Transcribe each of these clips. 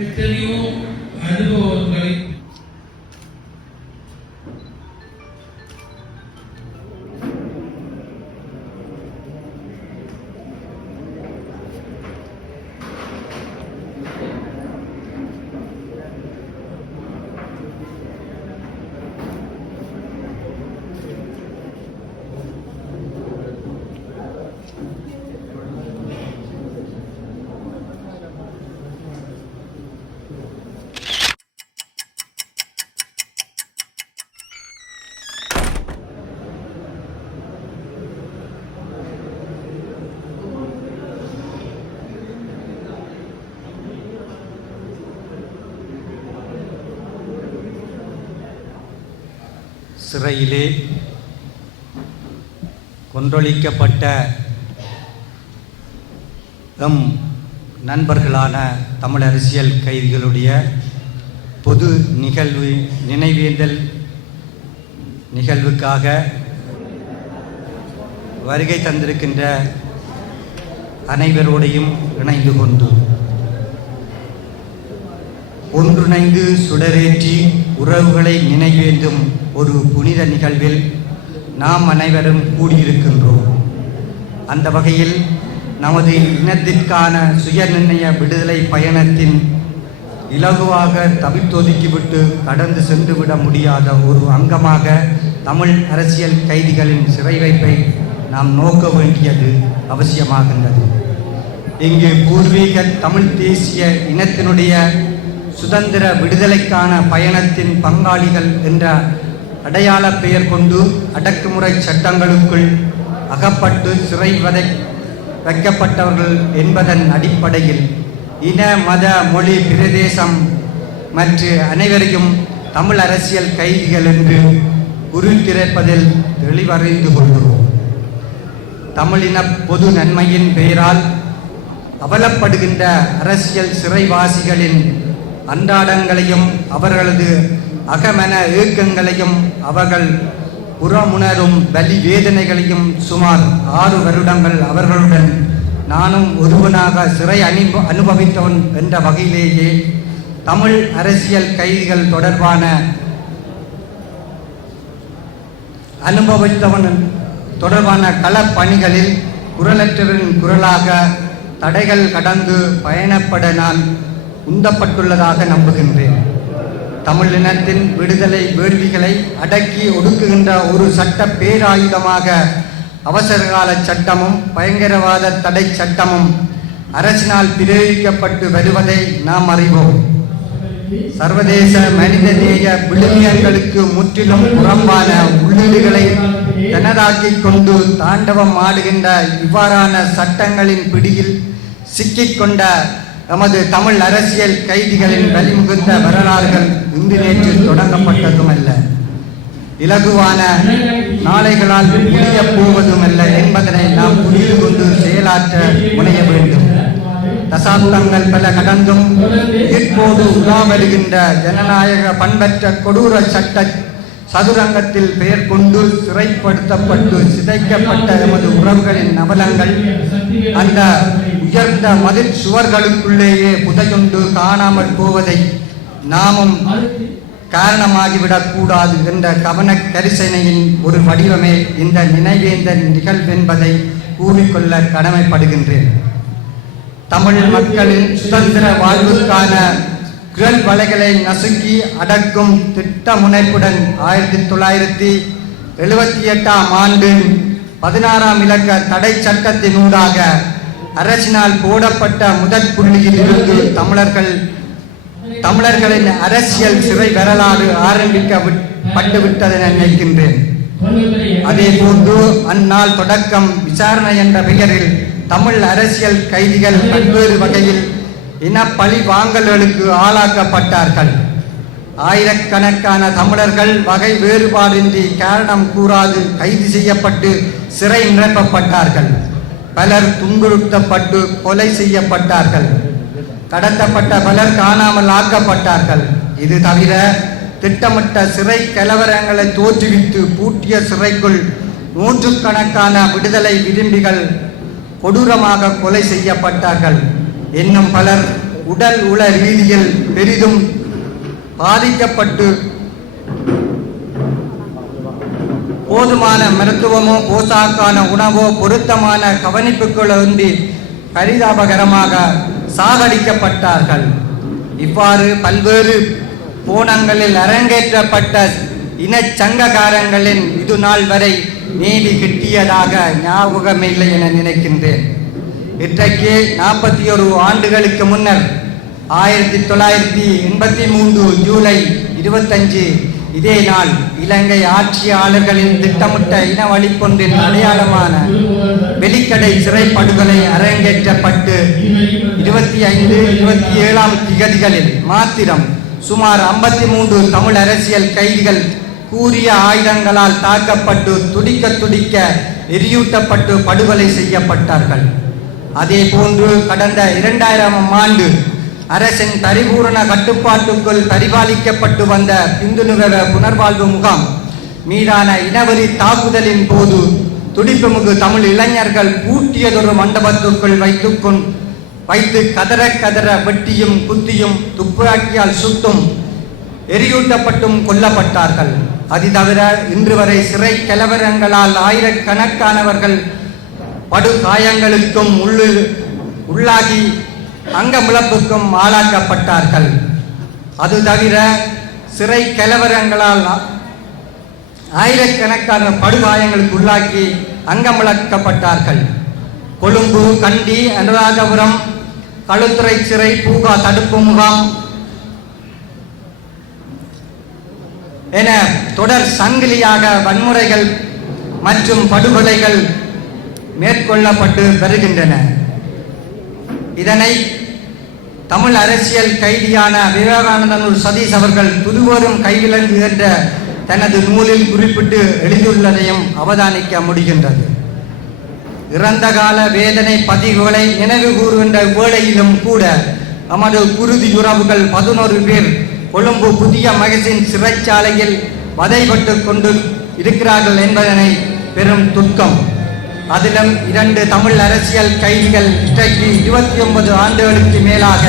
எத்தனையோ அனுபவங்களை சிறையிலே கொன்றொழிக்கப்பட்ட எம் நண்பர்களான தமிழ் அரசியல் கைதிகளுடைய பொது நிகழ்வு நினைவேந்தல் நிகழ்வுக்காக வருகை தந்திருக்கின்ற அனைவரோடையும் இணைந்து கொண்டு ஒன்றிணைந்து சுடரேற்றி உறவுகளை நினைவேந்தும் ஒரு புனித நிகழ்வில் நாம் அனைவரும் கூடியிருக்கின்றோம். அந்த வகையில் நமது இனத்திற்கான சுயநிர்ணய விடுதலை பயணத்தின் இலகுவாக தவித்தொதுக்கிவிட்டு கடந்து சென்றுவிட முடியாத ஒரு அங்கமாக தமிழ் அரசியல் கைதிகளின் சிறை வைப்பை நாம் நோக்க வேண்டியது அவசியமாகின்றது. இங்கு பூர்வீக தமிழ் தேசிய இனத்தினுடைய சுதந்திர விடுதலைக்கான பயணத்தின் பங்காளிகள் என்ற அடையாள பெயர் கொண்டு அடக்குமுறை சட்டங்களுக்குள் அகப்பட்டு சிறை வதை வைக்கப்பட்டவர்கள் என்பதன் அடிப்படையில் இன மத மொழி பிரதேசம் மற்ற அனைவரையும் தமிழ் அரசியல் கைதிகள் என்று குறித்திருப்பதில் தெளிவறிந்து கொள்கிறோம். தமிழின பொது நன்மையின் பெயரால் அவலப்படுகின்ற அரசியல் சிறைவாசிகளின் அன்றாடங்களையும் அவர்களது அகமன ஏக்கங்களையும் அவர்கள் புறமுணரும் வலி வேதனைகளையும் சுமார் ஆறு வருடங்கள் அவர்களுடன் நானும் ஒருவனாக சிறை அனுப அனுபவித்தவன் என்ற வகையிலேயே தமிழ் அரசியல் கைதிகள் தொடர்பான அனுபவித்தவன் தொடர்பான களப்பணிகளில் குரலற்றவரின் குரலாக தடைகள் கடந்து பயணப்பட நான் உந்தப்பட்டுள்ளதாக நம்புகின்றேன். தமிழினத்தின் விடுதலை வேள்விகளை அடக்கி ஒடுக்குகின்ற ஒரு சட்ட பேராயுதமாக அவசரகால சட்டமும் பயங்கரவாத தடை சட்டமும் அரசினால் பிரயோகிக்கப்பட்டு வருவதை நாம் அறிவோம். சர்வதேச மனிதநேய விழுமியங்களுக்கு முற்றிலும் புறம்பான உள்ளீடுகளை தனதாக்கிக் கொண்டு தாண்டவம் ஆடுகின்ற இவ்வாறான சட்டங்களின் பிடியில் சிக்கிக்கொண்ட நமது தமிழ் அரசியல் கைதிகளின் வழிமுகுந்த வரலாறுகள் இன்று நேற்று தொடங்கப்பட்டதுமல்ல. இலகுவான நாளைகளால் முடிய போவதுமல்ல என்பதனை நாம் புரிந்து கொண்டு செயலாற்ற முனைய வேண்டும். தசாப்தங்கள் பல கடந்தும் இப்போது உலா வருகின்ற ஜனநாயக பண்பற்ற கொடூர சட்ட சதுரங்கத்தில் பெயர் கொண்டு சிறைப்படுத்தப்பட்டு சிதைக்கப்பட்ட எமது உறவுகளின் நவலங்கள் அந்த உயர்ந்த மதில் சுவர்களுக்குள்ளேயே புதையுண்டு காணாமல் போவதை நாமும் காரணமாகிவிடக் கூடாது என்ற கவன கரிசனையின் ஒரு வடிவமே இந்த நினைவேந்தல் நிகழ்வென்பதை கூறிக்கொள்ள கடமைப்படுகின்றேன். தமிழ் மக்களின் சுதந்திர வாழ்வுக்கான குரல் வலைகளை நசுக்கி அடக்கும் திட்ட முனைப்புடன் ஆயிரத்தி தொள்ளாயிரத்தி எழுபத்தி எட்டாம் ஆண்டு பதினாறாம் இலக்க தடை சட்டத்தினூடாக அரசினால் போடப்பட்ட முதற் புள்ளியில் இருந்து தமிழர்கள் தமிழர்களின் அரசியல் சிறை வரலாறு ஆரம்பிக்கப்பட்டுவிட்டது என நினைக்கின்றேன். அதே போன்று அந்நாள் தொடக்கம் விசாரணை என்ற பெயரில் தமிழ் அரசியல் கைதிகள் பல்வேறு வகையில் இன பழி வாங்கல்களுக்கு ஆளாக்கப்பட்டார்கள். ஆயிரக்கணக்கான தமிழர்கள் வகை வேறுபாடின்றி காரணம் கூறாது கைது செய்யப்பட்டு சிறை நிரப்பப்பட்டார்கள். பலர் துன்புறுத்தப்பட்டு கொலை செய்யப்பட்டார்கள். கடத்தப்பட்ட பலர் காணாமல் ஆக்கப்பட்டார்கள். இது தவிர திட்டமிட்ட சிறை கலவரங்களை தோற்றுவித்து பூட்டிய சிறைக்குள் நூற்றுக்கணக்கான விடுதலை விரும்பிகள் கொடூரமாக கொலை செய்யப்பட்டார்கள். இன்னும் பலர் உடல் உள ரீதியில் பெரிதும் பாதிக்கப்பட்டு போதுமான மருத்துவமோ போசாக்கான உணவோ பொருத்தமான கவனிப்புகளொன்றி பரிதாபகரமாக சாகடிக்கப்பட்டார்கள். இவ்வாறு பல்வேறு கோணங்களில் அரங்கேற்றப்பட்ட இனச்சங்ககாரங்களின் இது நாள் வரை நீதி கிட்டியதாக ஞாபகமில்லை என நினைக்கின்றேன். இன்றைக்கு நாற்பத்தி ஒரு ஆண்டுகளுக்கு முன்னர் ஆயிரத்தி தொள்ளாயிரத்தி எண்பத்தி மூன்று ஜூலை இருபத்தஞ்சு இதே நாள் இலங்கை ஆட்சியாளர்களின் திட்டமிட்ட இனவழிப்பொன்றின் அடையாளமான வெளிக்கடை சிறை படுகொலை அரங்கேற்றப்பட்டு இருபத்தி ஐந்து இருபத்தி ஏழாம் திகதிகளில் மாத்திரம் சுமார் ஐம்பத்தி மூன்று தமிழ் அரசியல் கைதிகள் கூறிய ஆயுதங்களால் தாக்கப்பட்டு துடிக்க துடிக்க எரியூட்டப்பட்டு படுகொலை செய்யப்பட்டார்கள். அதே போன்று கடந்த இரண்டாயிரம் ஆண்டு அரசின் பரிபூரண கட்டுப்பாட்டுக்குள் பரிபாலிக்கப்பட்டு வந்த பிந்துனுவர புனர்வாழ்வு முகாம் மீதான இனவெறி தாக்குதலின் போது துடிப்புமிகு தமிழ் இளைஞர்கள் பூட்டியதொரு மண்டபத்துக்குள் வைத்துக்கொண் வைத்து கதற கதற வெட்டியும் குத்தியும் துப்பாக்கியால் சுட்டும் எரியூட்டப்பட்டும் கொல்லப்பட்டார்கள். அது தவிர இன்று வரை சிறை கலவரங்களால் ஆயிரக்கணக்கானவர்கள் படுகாயங்களுக்கும் உள்ளு உள்ளாகி அங்கமிழப்புக்கும் ஆளாக்கப்பட்டார்கள். அது தவிர சிறை கலவரங்களால் ஆயிரக்கணக்கான படுகாயங்களுக்கு உள்ளாக்கி அங்கமிழக்கப்பட்டார்கள். கொழும்பு கண்டி அனுராதபுரம் களுத்துறை சிறை பூகா தடுப்பு முகாம் என தொடர் சங்கிலியாக வன்முறைகள் மற்றும் படுகொலைகள் மேற்கொள்ளப்பட்டு வருகின்றன. இதனை தமிழ் அரசியல் கைதியான விவேகானந்தனூர் சதீஷ் அவர்கள் புதுவரும் கைவிலங்கு என்ற தனது நூலில் குறிப்பிட்டு எழுதியுள்ளதையும் அவதானிக்க முடிகின்றது. இறந்த கால வேதனை பதிவுகளை நினைவு கூறுகின்ற வேளையிலும் கூட நமது குருதி உறவுகள் பதினோரு பேர் கொழும்பு புதிய மகசின் சிறைச்சாலையில் வதைப்பட்டு கொண்டு இருக்கிறார்கள் என்பதனை பெரும் துக்கம். அதிலும் இரண்டு தமிழ் அரசியல் கைதிகள் இன்றைக்கு இருபத்தி ஒன்பது ஆண்டுகளுக்கு மேலாக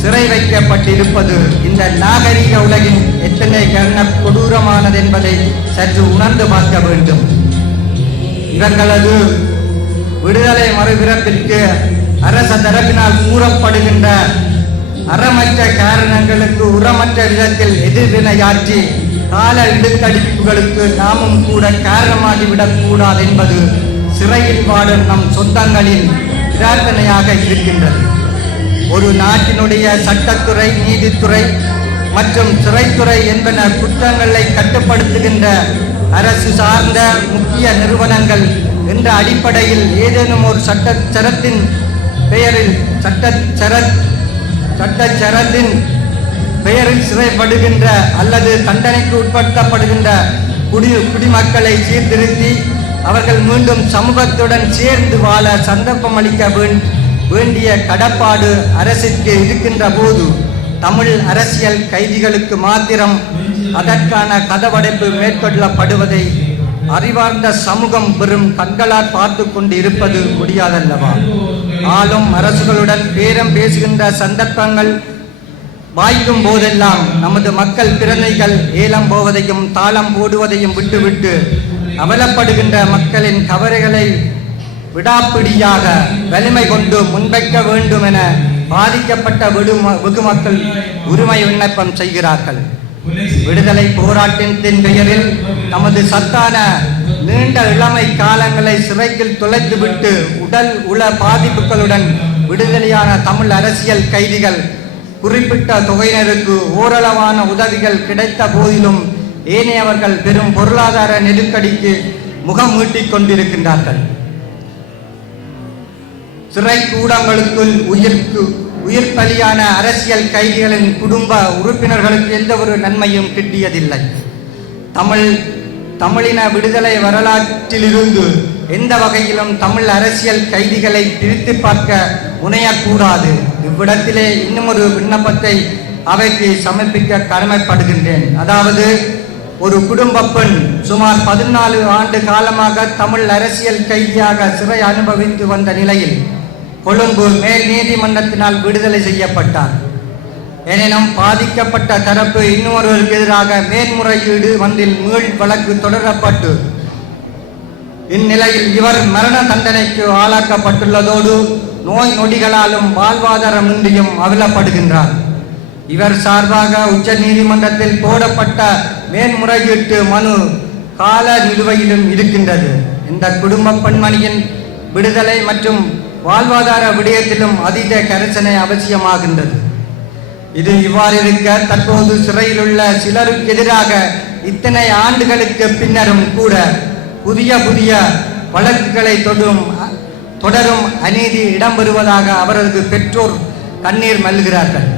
சிறை வைக்கப்பட்டிருப்பது. இந்த நாகரிக உலகின் எத்தனை கர்ண கொடூரமானது என்பதை சற்று உணர்ந்து பார்க்க வேண்டும். இவர்களது விடுதலை மறுபிறப்பிற்கு அரச தரப்பினால் கூறப்படுகின்ற அறமற்ற காரணங்களுக்கு உரமற்ற விதத்தில் எதிர்வினையாற்றி கால இடுக்கடிப்புகளுக்கு நாமும் கூட காரணமாகிவிடக் கூடாது என்பது சிறையில் வாழும் நம் சொந்தங்களின் பிரார்த்தனையாக இருக்கின்றது. ஒரு நாட்டினுடைய சட்டத்துறை நீதித்துறை மற்றும் சிறைத்துறை என்பன குற்றங்களை கட்டுப்படுத்துகின்ற அரசு சார்ந்த முக்கிய நிறுவனங்கள் என்ற அடிப்படையில் ஏதேனும் ஒரு சட்ட சரத்தின் பெயரில் சட்ட சரத் சட்ட சரத்தின் பெயரில் சிறைப்படுகின்ற அல்லது தண்டனைக்கு உட்படுத்தப்படுகின்ற குடி குடிமக்களை சீர்திருத்தி அவர்கள் மீண்டும் சமூகத்துடன் சேர்ந்து வாழ சந்தர்ப்பம் அளிக்க வேண்- வேண்டிய கடப்பாடு அரசிற்கு இருக்கின்ற போது தமிழ் அரசியல் கைதிகளுக்கு மாத்திரம் அதற்கான கதவடைப்பு மேற்கொள்ளப்படுவதை அறிவார்ந்த சமூகம் பெரும் கண்களால் பார்த்து கொண்டு இருப்பது முடியாதல்லவா? ஆளும் அரசுகளுடன் பேரம் பேசுகின்ற சந்தர்ப்பங்கள் வாய்க்கும் போதெல்லாம் நமது மக்கள் பிறந்தைகள் ஏலம் போவதையும் தாளம் போடுவதையும் விட்டுவிட்டு அவலப்படுகின்ற மக்களின் கவலைகளை விடாப்பிடியாக வலிமை கொண்டு முன்வைக்க வேண்டும் என பாதிக்கப்பட்ட விடும வெகு மக்கள் உரிமை விண்ணப்பம் செய்கிறார்கள். விடுதலை போராட்டத்தின் பெயரில் நமது சத்தான நீண்ட இளமை காலங்களை சிறையில் தொலைத்துவிட்டு உடல் உள பாதிப்புகளுடன் விடுதலையான தமிழ் அரசியல் கைதிகள் குறிப்பிட்ட தொகையினருக்கு ஓரளவான உதவிகள் கிடைத்த போதிலும் ஏனையவர்கள் பெரும் பொருளாதார நெருக்கடிக்கு முகம் ஈட்டிக் கொண்டிருக்கின்றார்கள். சிறை கூடங்களுக்குள் உயிர்க்கு உயிர் பலியான அரசியல் கைதிகளின் குடும்ப உறுப்பினர்களுக்கு எந்த ஒரு நன்மையும் கிட்டியதில்லை. தமிழ் தமிழின விடுதலை வரலாற்றிலிருந்து எந்த வகையிலும் தமிழ் அரசியல் கைதிகளை பிரித்து பார்க்க முனையக்கூடாது. இவ்விடத்திலே இன்னும் ஒரு விண்ணப்பத்தை அவைக்கு சமர்ப்பிக்க கடமைப்படுகின்றேன். அதாவது ஒரு குடும்ப பெண் சுமார் பதினாலு ஆண்டு காலமாக தமிழ் அரசியல் கைதியாக சிறை அனுபவித்து வந்த நிலையில் கொழும்பு மேல் நீதிமன்றத்தினால் விடுதலை செய்யப்பட்டார். எனினும் பாதிக்கப்பட்ட தரப்பு இன்னொருவருக்கு எதிராக மேன்முறையீடு வந்தில் மீள் வழக்கு தொடரப்பட்டு இந்நிலையில் இவர் மரண தண்டனைக்கு ஆளாக்கப்பட்டுள்ளதோடு நோய் நொடிகளாலும் வாழ்வாதாரமின்றியும் அவலப்படுகின்றார் இவர் சார்பாக உச்ச நீதிமன்றத்தில் போடப்பட்ட மேன்முறையீட்டு மனு கால நிலுவையிலும் இருக்கின்றது. இந்த குடும்ப பெண்மணியின் விடுதலை மற்றும் வாழ்வாதார விடயத்திலும் அதீத கரிசனை அவசியமாகின்றது. இது இவ்வாறு இருக்க தற்போது சிறையில் உள்ள சிலருக்கு எதிராக இத்தனை ஆண்டுகளுக்கு பின்னரும் கூட புதிய புதிய வழக்குகளை தொடும் தொடரும் அநீதி இடம்பெறுவதாக அவரது பெற்றோர் கண்ணீர் மல்கிறார்கள்.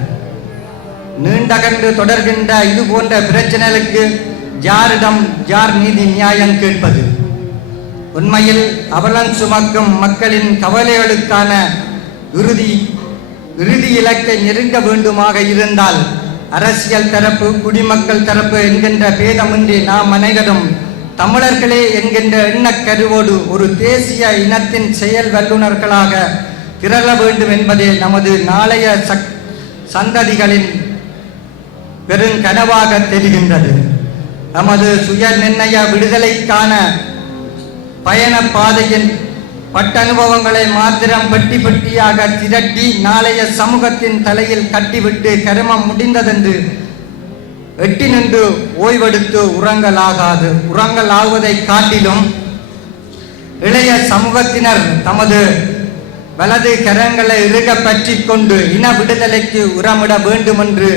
நீண்டகன்று தொடர்கின்ற இது போன்ற பிரச்சனைகளுக்கு யாரிடம் யார் நீதி நியாயம் கேட்பது. உண்மையில் அவலன் சுமக்கும் மக்களின் கவலைகளுக்கான இறுதி இறுதி இலக்கை நெருங்க வேண்டுமாக இருந்தால் அரசியல் தரப்பு குடிமக்கள் தரப்பு என்கின்ற பேதமின்றி நாம் அனைவரும் தமிழர்களே என்கின்ற எண்ணக்கருவோடு ஒரு தேசிய இனத்தின் செயல் வல்லுநர்களாக திரள வேண்டும் என்பதே நமது நாளைய சந்ததிகளின் பெருங்கனவாக தெரிகின்றது. நமது சுய நிர்ணய விடுதலைக்கான பயண பாதையின் பட்டனுபவங்களை மாத்திரம் பெட்டி பெட்டியாக திரட்டி நாளைய சமூகத்தின் தலையில் கட்டிவிட்டு கருமம் முடிந்ததென்று எட்டி நின்று ஓய்வெடுத்து உறங்கலாகாது. உறங்கலாகுவதை காட்டிலும் இளைய சமூகத்தினர் தமது வலது கரங்களை இறுக பற்றி கொண்டு இன விடுதலைக்கு உரமிட வேண்டும் என்று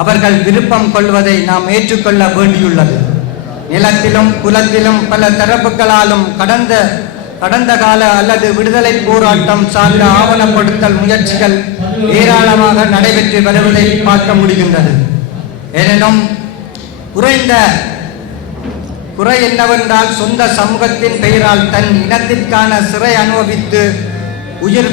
அவர்கள் விருப்பம் கொள்வதை நாம் ஏற்றுக்கொள்ள வேண்டியுள்ளது. நிலத்திலும் குலத்திலும் பல தரப்புகளாலும் கடந்த கடந்த கால அல்லது விடுதலை போராட்டம் சார்ந்த ஆவணப்படுத்தல் முயற்சிகள் ஏராளமாக நடைபெற்று வருவதை பார்க்க முடிகின்றது. எனினும் குறைந்த குறை என்னவென்றால் சொந்த சமூகத்தின் பெயரால் தன் இனத்திற்கான சிறை அனுபவித்து உயிர்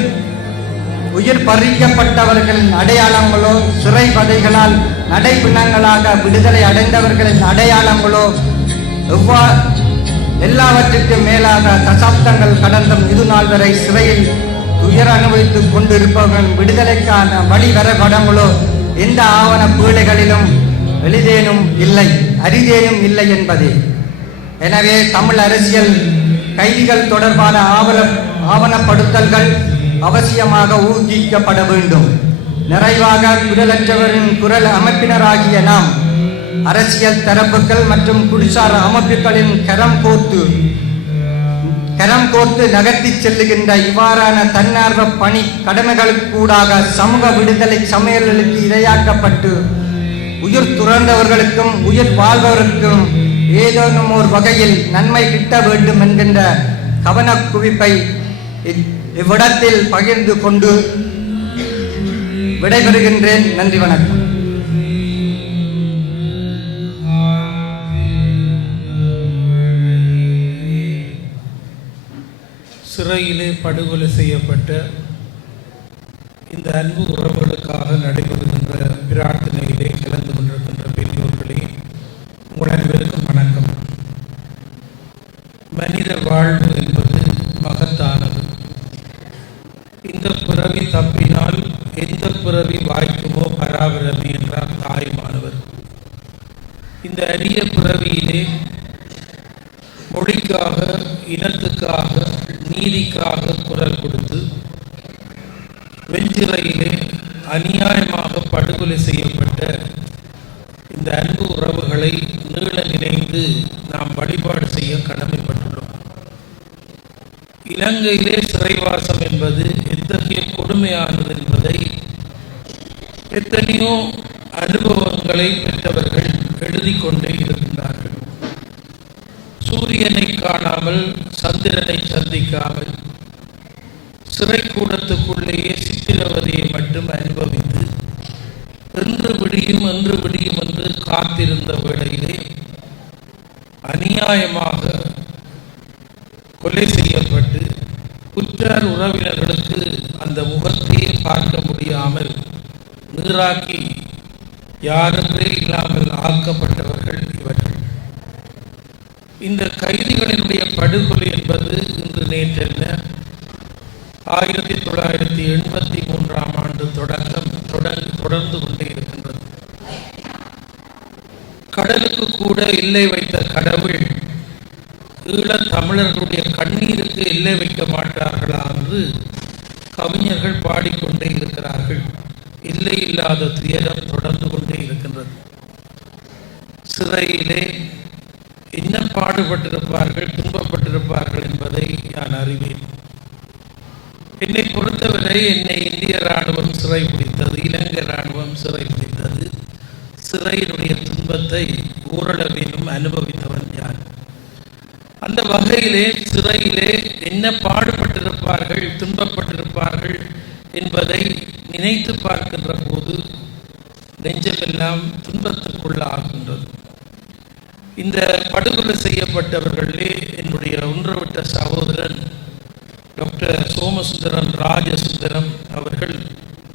உயிர் பறிக்கப்பட்டவர்களின் அடையாளங்களோ சிறை பதைகளால் நடைபிணங்களாக விடுதலை அடைந்தவர்களின் அடையாளங்களோ எவ்வா எல்லாவற்றுக்கும் மேலாக தசாப்தங்கள் கடந்தும் இது நாள் வரை சிறையில் துயர் அனுபவித்துக் கொண்டிருப்பவர்கள் விடுதலைக்கான வழிவரப்படங்களோ எந்த ஆவண பீழைகளிலும் எளிதேனும் இல்லை அரிதேனும் இல்லை என்பதே. எனவே தமிழ் அரசியல் கைதிகள் தொடர்பான ஆவண ஆவணப்படுத்தல்கள் அவசியமாக ஊக்குவிக்கப்பட வேண்டும். நிறைவாக குரலற்றவரின் குரல் அமைப்பினராகிய நாம் அரசியல் தரப்புகள் மற்றும் குடிசார் அமைப்புகளின் கரம் கோர்த்து கரம் கோர்த்து நகர்த்தி செல்லுகின்ற இவ்வாறான தன்னார்வ பணி கடமைகளுக்கூடாக சமூக விடுதலை சமையல்களுக்கு இரையாக்கப்பட்டு உயிர் துறந்தவர்களுக்கும் உயிர் வாழ்பவருக்கும் ஏதேனும் ஒரு வகையில் நன்மை கிட்ட வேண்டும் என்கின்ற கவனக் குவிப்பை இவ்விடத்தில் பகிர்ந்து கொண்டு விடைபெறுகின்றேன். நன்றி வணக்கம். சிறையிலே படுகொலை செய்யப்பட்ட இந்த அன்பு உறவுகளுக்காக நடைபெறுகின்ற பிரார்த்தனையிலே கலந்து கொண்டிருக்கின்ற பெரியோர்களே உங்கள் அனைவருக்கும் வணக்கம். மனித வாழ்வு என்பது மகத்தானது இந்த பிறவி தப்பினால் எந்த பிறவி வாய்க்குமோ பராபரமே என்றார் தாய் மாணவர் இந்த அரிய பிறவியிலே மொழிக்காக இனத்துக்காக நீதிக்காக குரல் கொடுத்து வெஞ்சிறையிலே அநியாயமாக படுகொலை செய்யப்பட்ட இந்த அன்பு உறவுகளை நீள நினைந்து நாம் வழிபாடு செய்ய கடமைப்பட்ட இலங்கையிலே சிறைவாசம் என்பது எத்தகைய கொடுமையானது என்பதை எத்தனையோ அனுபவங்களை பெற்றவர்கள் எழுதி கொண்டே இருக்கின்றார்கள். சூரியனை காணாமல் சந்திரனை சந்திக்காமல் சிறைக்கூடத்துக்குள்ளேயே சித்திரவதையை மட்டும் அனுபவித்து என்று விடியும் என்று விடியும் என்று காத்திருந்த வேளையிலே அநியாயமாக கொலை செய்ய உற்றார் உறவினர்களுக்கு அந்த முகத்தையே பார்க்க முடியாமல் நீராக்கி யாருமே இல்லாமல் ஆக்கப்பட்டவர்கள் இவர்கள். இந்த கைதிகளினுடைய படுகொலை என்பது இன்று நேற்றென்ன ஆயிரத்தி தொள்ளாயிரத்தி எண்பத்தி மூன்றாம் ஆண்டு தொடக்கம் தொடர்ந்து கொண்டே இருக்கின்றது. கடலுக்கு கூட இல்லை வைத்த கடவுள் ஈழத் தமிழர்களுடைய கண்ணீருக்கு எல்லை வைக்க மாட்டார்களா என்று கவிஞர்கள் பாடிக்கொண்டே இருக்கிறார்கள். இல்லை இல்லாத துயரம் தொடர்ந்து கொண்டே இருக்கின்றது. சிறையிலே என்ன பாடுபட்டிருப்பார்கள் துன்பப்பட்டிருப்பார்கள் என்பதை நான் அறிவேன். என்னை பொறுத்தவரை என்னை இந்திய ராணுவம் சிறை பிடித்தது இலங்கை ராணுவம் சிறை பிடித்தது. சிறையினுடைய துன்பத்தை ஓரளவிலும் அனுபவித்தவன் யார் அந்த வகையிலே சிறையிலே என்ன பாடுபட்டிருப்பார்கள் துன்பப்பட்டிருப்பார்கள் என்பதை நினைத்து பார்க்கின்ற போது நெஞ்சமெல்லாம் துன்பத்துக்குள்ளாகின்றது. இந்த படுகொலை செய்யப்பட்டவர்களே என்னுடைய ஒன்றுவிட்ட சகோதரன் டாக்டர் சோமசுந்தரம் ராஜசுந்தரம் அவர்கள்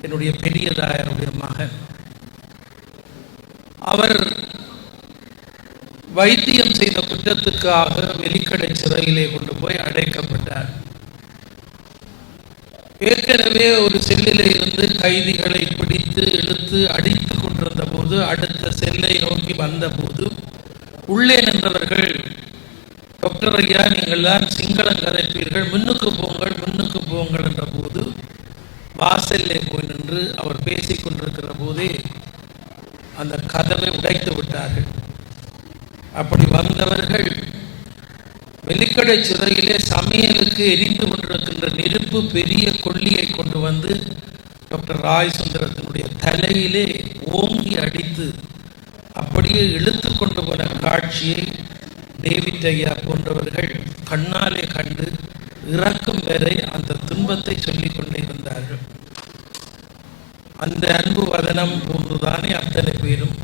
என்னுடைய பெரியதாயருடைய மகன். அவர் வைத்தியம் செய்த குற்றத்துக்காக வெலிக்கடை சிறையிலே கொண்டு போய் அடைக்கப்பட்டார். ஏற்கனவே ஒரு செல்லிலே இருந்து கைதிகளை பிடித்து இழுத்து அடித்து கொண்டிருந்த போது அடுத்த செல்லை நோக்கி வந்தபோது உள்ளே நின்றவர்கள் டாக்டர் ஐயா நீங்கள்லாம் சிங்களம் கதைப்பீர்கள் முன்னுக்கு போங்கள் முன்னுக்கு போங்கள் என்ற போது வாசல்லே போய் நின்று அவர் பேசிக் கொண்டிருக்கிற போதே அந்த கதவை உடைத்து விட்டார்கள். அப்படி வந்தவர்கள் வெளிக்கடை சிறையிலே சமையலுக்கு எரிந்து கொண்டிருக்கின்ற நெருப்பு பெரிய கொல்லியை கொண்டு வந்து டாக்டர் ராய் சுந்தரத்தினுடைய தலையிலே ஓங்கி அடித்து அப்படியே இழுத்து கொண்டு போன காட்சியை டேவிட் ஐயா போன்றவர்கள் கண்ணாலே கண்டு இறக்கும் வரை அந்த துன்பத்தை சொல்லிக் கொண்டே இருந்தார்கள் அந்த அன்பு வதனம் போன்றுதானே அத்தனை பேரும்.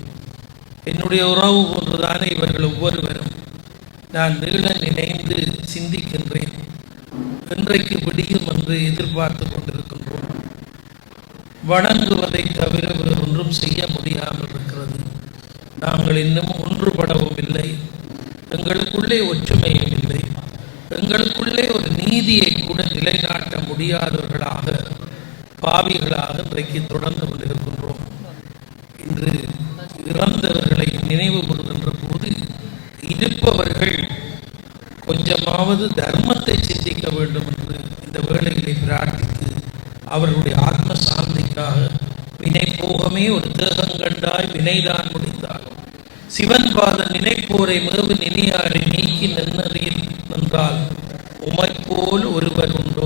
என்னுடைய உறவு போன்றுதானே இவர்கள் ஒவ்வொருவரும் நான் நீள நினைந்து சிந்திக்கின்றேன். இன்றைக்கு விடியும் என்று எதிர்பார்த்து கொண்டிருக்கின்றோம். வணங்குவதை தவிர வேறு ஒன்றும் செய்ய முடியாமல் இருக்கிறது. நாங்கள் இன்னும் ஒன்றுபடவும் இல்லை. எங்களுக்குள்ளே ஒற்றுமையும் இல்லை. எங்களுக்குள்ளே ஒரு நீதியை கூட நிலைநாட்ட முடியாதவர்களாக பாவிகளாக இன்றைக்கு தொடர்ந்து கொண்டிருக்கின்றோம். இன்று இறந்தவர்களை நினைவு கூறுகின்ற போது இருப்பவர்கள் கொஞ்சமாவது தர்மத்தை சிந்திக்க வேண்டும் என்று இந்த வேளைகளை பிரார்த்தித்து அவர்களுடைய ஆத்ம சாந்திக்காக வினை போகமே ஒரு தேகம் கண்டாய் வினைதான் முடிந்தாலும். சிவன் பாத நினைப்போரை மேவு நினையாரை நீக்கி நன்னறியில் நின்றால் உமைப்போல் ஒருவர் உண்டு.